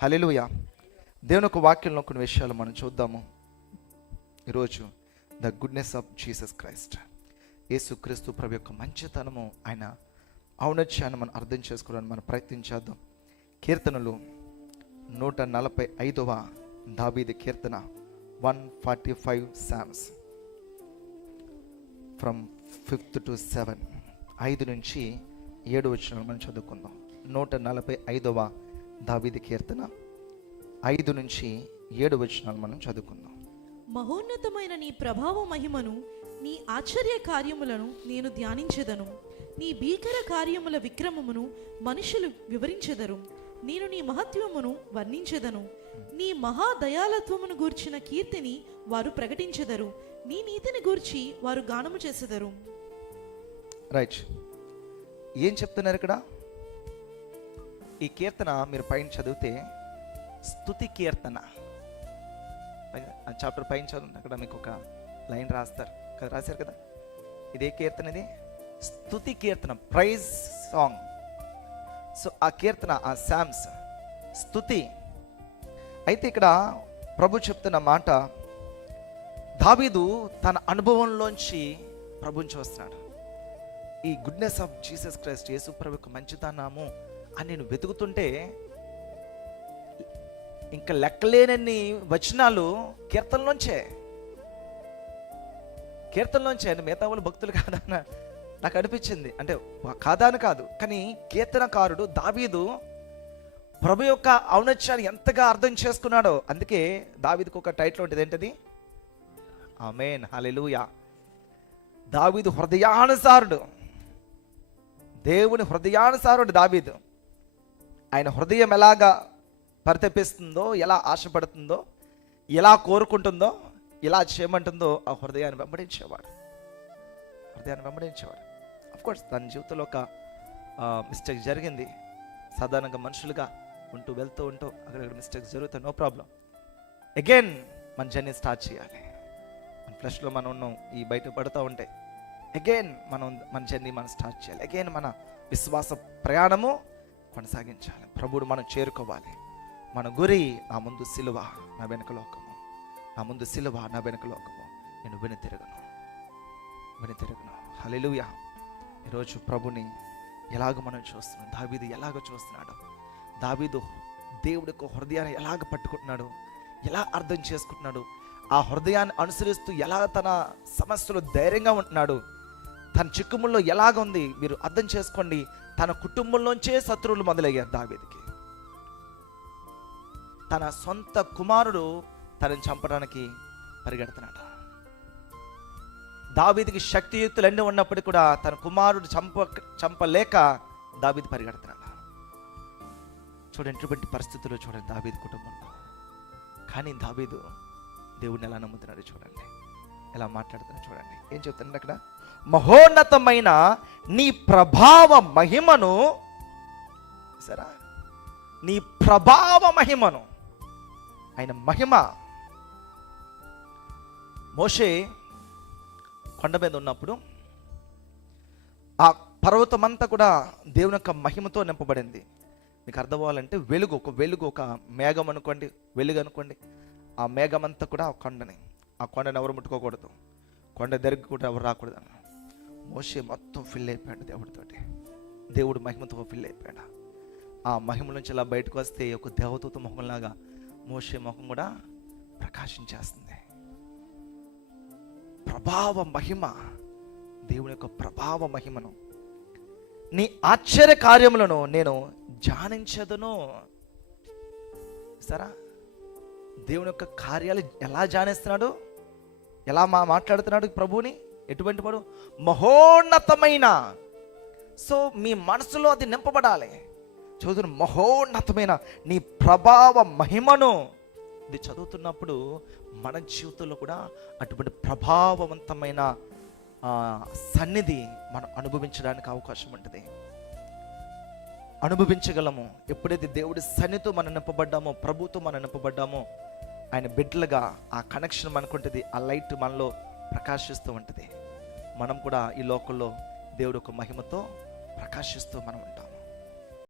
హల్లెలూయా. దేవుని యొక్క వాక్యంలో కొన్ని విషయాలు మనం చూద్దాము ఈరోజు. The goodness of Jesus Christ, యేసుక్రీస్తు ప్రభు యొక్క మంచితనము, ఆయన ఔన్నత్యాన్ని మనం అర్థం చేసుకోవడానికి మనం ప్రయత్నించేద్దాం. కీర్తనలు 145వ దావీదు కీర్తన 145 Psalms ఫ్రమ్ 5th to 7, 5 నుంచి 7 వచనాలు మనం చదువుకుందాం. 145వ దావీదు కీర్తన 5 నుంచి 7 వచనాలు మనం చదువుకుందాం. మహోన్నతమైన నీ ప్రభావ మహిమను, నీ ఆశ్చర్య కార్యములను నేను ధ్యానించెదను. నీ భీకర కార్యముల విక్రమమును మనుషులు వివరించెదరు. నేను నీ మహత్వమును వర్ణించెదను. నీ మహాదయాలత్వమును గూర్చిన కీర్తిని వారు ప్రకటించెదరు. నీ నీతిని గూర్చి వారు గానము చేసెదరు. రైట్, ఏం చెప్తున్నారు ఇక్కడ? ఈ కీర్తన మీరు పైన చదివితే స్తుతి కీర్తన. చాప్టర్ పైన చదువు, అక్కడ మీకు ఒక లైన్ రాస్తారు కదా, రాశారు కదా. ఇదే కీర్తన, ఇది స్తుతి కీర్తన, ప్రైజ్ సాంగ్. సో ఆ కీర్తన, ఆ సామ్స్ స్తుతి. అయితే ఇక్కడ ప్రభు చెప్తున్న మాట, దావీదు తన అనుభవంలోంచి ప్రభుని చూస్తున్నాడు. ఈ గుడ్నెస్ ఆఫ్ జీసస్ క్రైస్ట్, యేసు ప్రభు యొక్క మంచితనము అని నేను వెతుకుతుంటే ఇంకా లెక్కలేనన్ని వచనాలు కీర్తనలోంచే. మిగతా వాళ్ళు భక్తులు కాదని నాకు అనిపించింది. అంటే కాదా అని కాదు, కానీ కీర్తనకారుడు దావీదు ప్రభు యొక్క ఔన్నత్యాన్ని ఎంతగా అర్థం చేసుకున్నాడో. అందుకే దావీదుకు ఒక టైటిల్ ఉంటుంది, ఏంటది? ఆమేన్, హల్లెలూయా. దావీదు హృదయానుసారుడు, దేవుని హృదయానుసారుడు దావీదు. ఆయన హృదయం ఎలాగా పరితపిస్తుందో, ఎలా ఆశపడుతుందో, ఎలా కోరుకుంటుందో, ఎలా చేయమంటుందో ఆ హృదయాన్ని వెంబడించేవాడు. అఫ్కోర్స్ తన జీవితంలో ఒక మిస్టేక్ జరిగింది. సాధారణంగా మనుషులుగా వెళ్తూ ఉంటూ అక్కడ మిస్టేక్స్ జరుగుతాయి, నో ప్రాబ్లం. అగైన్ మన జర్నీ స్టార్ట్ చేయాలి. మన ఫ్లెష్లో మనం ఉన్నాం, ఈ బయట పడుతూ ఉంటాయి. అగైన్ మన జర్నీ మనం స్టార్ట్ చేయాలి. అగైన్ మన విశ్వాస ప్రయాణము కొనసాగించాలి. ప్రభువును మనం చేరుకోవాలి. మన గురి, నా ముందు సిలువ, నా వెనుక లోకము. నా ముందు సిలువ, నా వెనుక లోకము. నేను వెనుతిరగను. హల్లెలూయా. ఈరోజు ప్రభుని ఎలాగ మనం చూస్తున్నాం, దావీదు ఎలాగ చూస్తున్నాడు, దావీదు దేవుడి యొక్క హృదయాన్ని ఎలాగ పట్టుకుంటున్నాడు, ఎలా అర్థం చేసుకుంటున్నాడు, ఆ హృదయాన్ని అనుసరిస్తూ ఎలా తన సమస్యలో ధైర్యంగా ఉంటున్నాడు, తన చిక్కుముల్లో ఎలాగ ఉంది మీరు అర్థం చేసుకోండి. తన కుటుంబంలోంచే శత్రువులు మొదలయ్యారు దావీదుకి. తన సొంత కుమారుడు తనని చంపడానికి పరిగెడుతున్నాడు. దావీదుకి శక్తియుక్తులు అన్నీ ఉన్నప్పటికీ కూడా తన కుమారుడు చంపలేక దావీదు పరిగెడుతున్నాడు. చూడండి, ఎటువంటి పరిస్థితుల్లో చూడండి దావీదు కుటుంబంలో. కానీ దావీదు దేవుడిని ఎలా నమ్ముతున్నాడు చూడండి, ఎలా మాట్లాడుతున్నాడు చూడండి. ఏం చెప్తున్నాడు అక్కడ? మహోన్నతమైన నీ ప్రభావ మహిమను, సరా, నీ ప్రభావ మహిమను, ఆయన మహిమ. మోషే కొండ మీద ఉన్నప్పుడు ఆ పర్వతం అంతా కూడా దేవుని యొక్క మహిమతో నింపబడింది. మీకు అర్థం అవ్వాలంటే వెలుగు, ఒక మేఘం అనుకోండి, వెలుగు అనుకోండి. ఆ మేఘం అంతా కూడా ఆ కొండని ఎవరు ముట్టుకోకూడదు, కొండ దగ్గరికి కూడా ఎవరు రాకూడదు. మోషే మొత్తం ఫిల్ అయిపోయాడు దేవుడితోటి, దేవుడు మహిమతో ఫిల్ అయిపోయాడు. ఆ మహిమ నుంచి ఇలా బయటకు వస్తే ఒక దేవదూత మొహంలాగా మోషే ముఖం కూడా ప్రకాశించేస్తుంది. ప్రభావ మహిమ, దేవుని యొక్క ప్రభావ మహిమను, నీ ఆశ్చర్య కార్యములను నేను ధ్యానించదును. సరా, దేవుని యొక్క కార్యాలు ఎలా ధ్యానిస్తున్నాడు, ఎలా మాట్లాడుతున్నాడు ప్రభువుని. ఎటువంటి వాడు? మహోన్నతమైన. సో మీ మనసులో అది నింపబడాలి. చదువుతున్న మహోన్నతమైన నీ ప్రభావ మహిమను, ఇది చదువుతున్నప్పుడు మన జీవితంలో కూడా అటువంటి ప్రభావవంతమైన సన్నిధి మనం అనుభవించడానికి అవకాశం ఉంటుంది. అనుభవించగలము. ఎప్పుడైతే దేవుడి సన్నిధితో మనం నింపబడ్డామో, ప్రభుతో మనం నింపబడ్డామో, ఆయన బిడ్డలుగా ఆ కనెక్షన్ మనకుంటుంది. ఆ లైట్ మనలో ప్రకాశిస్తూ ఉంటుంది. మనం కూడా ఈ లోకంలో దేవుడి యొక్క మహిమతో ప్రకాశిస్తూ మనం ఉంటాం.